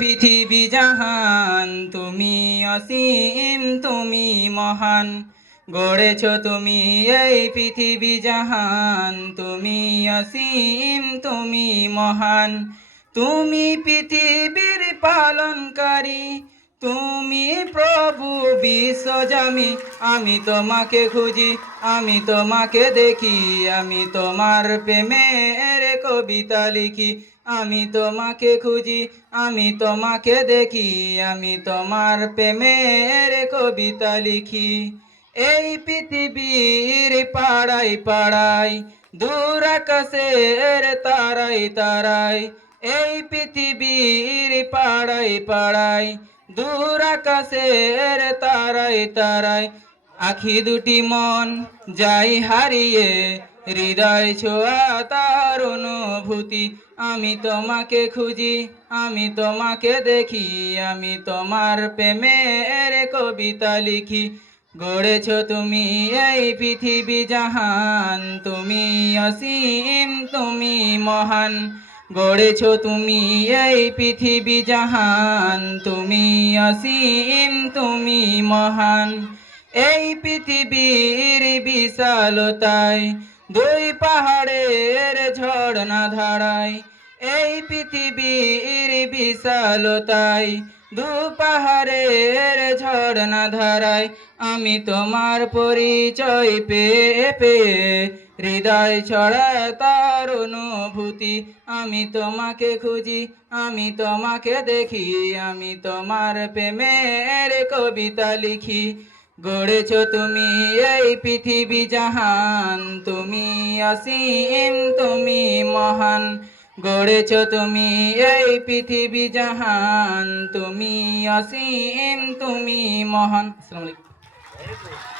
পৃথিবী জাহান তুমি অসীম তুমি মহান, গড়েছ তুমি এই পৃথিবী জাহান তুমি অসীম তুমি মহান। তুমি পৃথিবীর পালনকারী, তুমি প্রভু বিশ্বজামি। আমি তোমাকে খুঁজি, আমি তোমাকে দেখি, আমি তোমার প্রেমের কবিতা লিখি। আমি তোমাকে খুঁজি, আমি তোমাকে দেখি, আমি তোমার প্রেমের কবিতা লিখি। এই পৃথিবীর পাড়ায় পাড়ায়, দূর আকাশের তারাই তারাই। এই পৃথিবীর পাড়ায় পাড়ায়, দূর আকাশের তারাই তারাই। আখি দুটি মন যাই হারিয়ে, হৃদয় ছোঁয়া তার অনুভূতি। আমি তোমাকে খুঁজি, আমি তোমাকে দেখি, আমি তোমার প্রেমের কবিতা লিখি। গড়েছ তুমি এই পৃথিবী জাহান তুমি অসীম তুমি মহান, গড়েছ তুমি এই পৃথিবী জাহান তুমি অসীম তুমি মহান। এই পৃথিবীর বিশালতায়, দুই পাহাড়ের ঝর্ণা ধারায়। এই পৃথিবীর বিশালতায়, দু পাহাড়ের ঝর্ণা ধারায়। আমি তোমার পরিচয় পেয়ে পেয়ে, হৃদয় ছড়া তার অনুভূতি। আমি তোমাকে খুঁজি, আমি তোমাকে দেখি, আমি তোমার প্রেমের কবিতা লিখি। গড়েছ তুমি এই পৃথিবী জাহান তুমি অসীম তুমি মহান, গড়েছ তুমি এই পৃথিবী জাহান তুমি অসীম তুমি মহান। আসসালামু আলাইকুম।